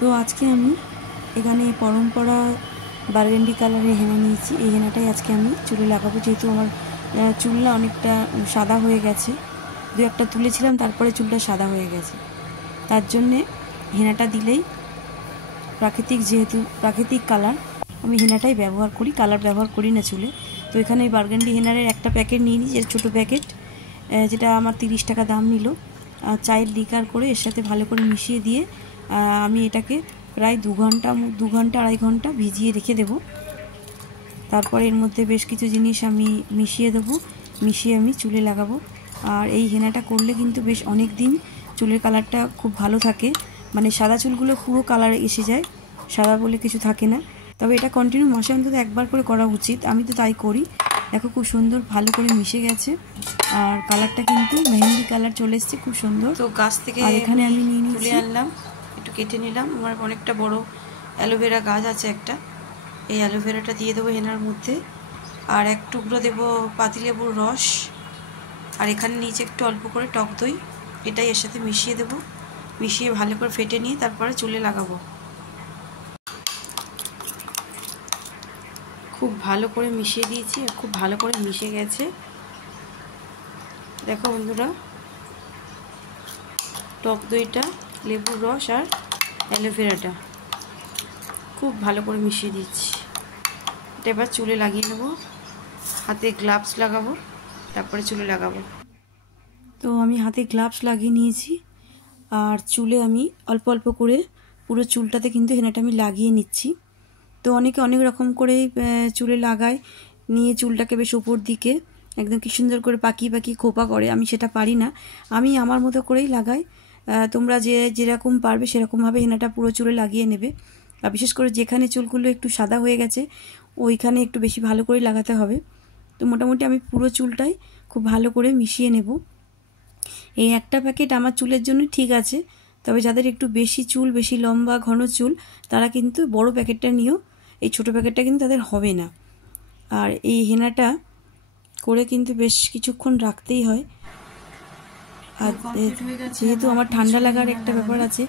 তো আজকে আমি এখানে পরম্পরা বার্গেন্ডি কালারের হেনা নিয়েছি। এই হেনাটাই আজকে আমি চুলে লাগাবো, যেহেতু আমার চুলটা অনেকটা সাদা হয়ে গেছে। দু একটা তুলেছিলাম, তারপরে চুলটা সাদা হয়ে গেছে। তার জন্যে হেনাটা দিলেই যেহেতু প্রাকৃতিক কালার, আমি হেনাটাই ব্যবহার করি, কালার ব্যবহার করি না চুলে। তো এখানে এই বার্গেন্ডি হেনারের একটা প্যাকেট নিয়ে নিই, যে ছোটো প্যাকেট, যেটা আমার 30 টাকা দাম নিল। চায়ের লিকার করে এর সাথে ভালো করে মিশিয়ে দিয়ে আমি এটাকে প্রায় 2 ঘন্টা 2.5 ঘন্টা ভিজিয়ে রেখে দেব। তারপরে এর মধ্যে বেশ কিছু জিনিস আমি মিশিয়ে দেবো, মিশিয়ে আমি চুলে লাগাবো। আর এই হেনাটা করলে কিন্তু বেশ অনেক দিন চুলের কালারটা খুব ভালো থাকে, মানে সাদা চুলগুলো পুরো কালার এসে যায়, সাদা বলে কিছু থাকে না। তবে এটা কন্টিনিউ মাসে অন্তত একবার করে করা উচিত, আমি তো তাই করি। দেখো খুব সুন্দর ভালো করে মিশে গেছে, আর কালারটা কিন্তু মেহেন্দি কালার চলে এসছে, খুব সুন্দর। তো গাছ থেকে এখানে আমি নিয়ে তুলে আনলাম, একটু কেটে নিলাম। আমার অনেকটা বড় অ্যালোভেরা গাছ আছে একটা, এই অ্যালোভেরাটা দিয়ে দেবো হেনার মধ্যে। আর এক টুকরো দেবো পাতিলেবুর রস, আর এখানে নিচে একটু অল্প করে টক দই, এটাই এর সাথে মিশিয়ে দেবো। মিশিয়ে ভালো করে ফেটে নিয়ে তারপরে চুলে লাগাবো। খুব ভালো করে মিশিয়ে দিয়েছি, আর খুব ভালো করে মিশে গেছে। দেখো বন্ধুরা, টক দইটা, লেবুর রস আর অ্যালোভেরাটা খুব ভালো করে মিশিয়ে দিচ্ছি। এটা এবার চুলে লাগিয়ে নেবো, হাতে গ্লাভস লাগাবো, তারপরে চুলে লাগাবো। তো আমি হাতে গ্লাভস লাগিয়ে নিয়েছি, আর চুলে আমি অল্প অল্প করে পুরো চুলটাতে কিন্তু হেনাটা আমি লাগিয়ে নিচ্ছি। তো অনেকে অনেক রকম করে চুলে লাগায়, নিয়ে চুলটাকে বেশ ওপর দিকে একদম কি সুন্দর করে পাকিয়ে পাকিয়ে খোপা করে। আমি সেটা পারি না, আমি আমার মতো করেই লাগাই। তোমরা যেরকম পারবে সেরকমভাবে হেনাটা পুরো চুলে লাগিয়ে নেবে। আর বিশেষ করে যেখানে চুলগুলো একটু সাদা হয়ে গেছে ওইখানে একটু বেশি ভালো করে লাগাতে হবে। তো মোটামুটি আমি পুরো চুলটাই খুব ভালো করে মিশিয়ে নেব। এই একটা প্যাকেট আমার চুলের জন্য ঠিক আছে, তবে যাদের একটু বেশি চুল, বেশি লম্বা ঘন চুল, তারা কিন্তু বড় প্যাকেটটা নিও, এই ছোটো প্যাকেটটা কিন্তু তাদের হবে না। আর এই হেনাটা করে কিন্তু বেশ কিছুক্ষণ রাখতেই হয়। আর যেহেতু আমার ঠান্ডা লাগার একটা ব্যাপার আছে,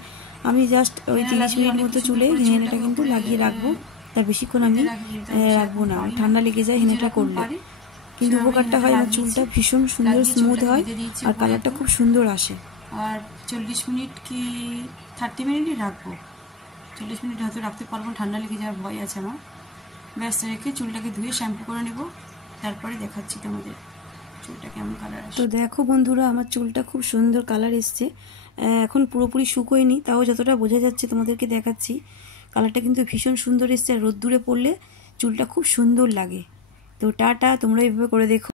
আমি জাস্ট ওই 30 মিনিট মতো চুলে হেনাটা কিন্তু লাগিয়ে রাখবো, তার বেশিক্ষণ আমি রাখবো না, ঠান্ডা লেগে যায় হেনাটা করলে। কিন্তু উপকারটা হয়, আমার চুলটা ভীষণ সুন্দর স্মুথ হয়, আর কালারটা খুব সুন্দর আসে। আর 40 মিনিট কি 30 মিনিটই রাখবো, 40 মিনিট হয়তো রাখতে পারবো, ঠান্ডা লেগে যাওয়ার ভয় আছে আমার। ব্যাস রেখে চুলটাকে ধুয়ে শ্যাম্পু করে নেব, তারপরে দেখাচ্ছি তোমাদের চুলটা কেমন কালার আসে। তো দেখো বন্ধুরা, আমার চুলটা খুব সুন্দর কালার এসছে। এখন পুরোপুরি শুকোয়নি, তাও যতটা বোঝা যাচ্ছে তোমাদেরকে দেখাচ্ছি। কালারটা কিন্তু ভীষণ সুন্দর এসছে, আর রোদ্দুরে পড়লে চুলটা খুব সুন্দর লাগে। তো টাটা, তোমরা এইভাবে করে দেখো।